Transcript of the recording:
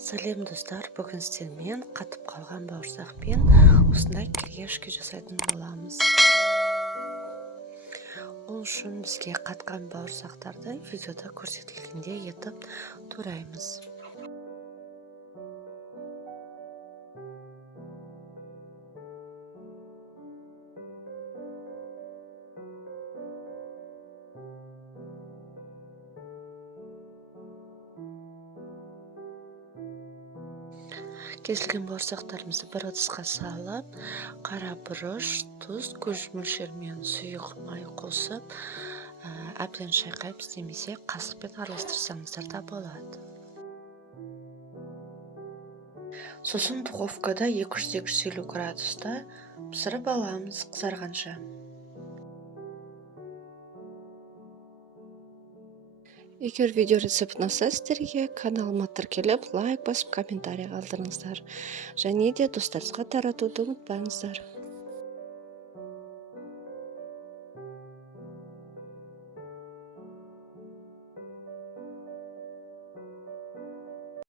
Сәлем достар, бүгін сіздермен қатып қалған бауырсақпен осындай кіргешке жасайтын боламыз. Ол үшін бізге қатқан бауырсақтарды видеода көрсетілгендей етіп тураймыз. Кесілген бауырсақтарымызды бір ыдысқа салып, қара бұрыш, тұз, көз мөлшерімен сұйық май қосып, әбден шайқайып істемесе қасықпен араластырсаңыздар да болады. Сосын духовкада 200-250 градуста пісіріп аламыз қызарғанша. Егер видео рецепт ұнаса сіздерге каналыма тіркеліп, лайк басып, комментарий қалдырыңыздар. Және де достарыңызға таратуды ұмытпаңыздар.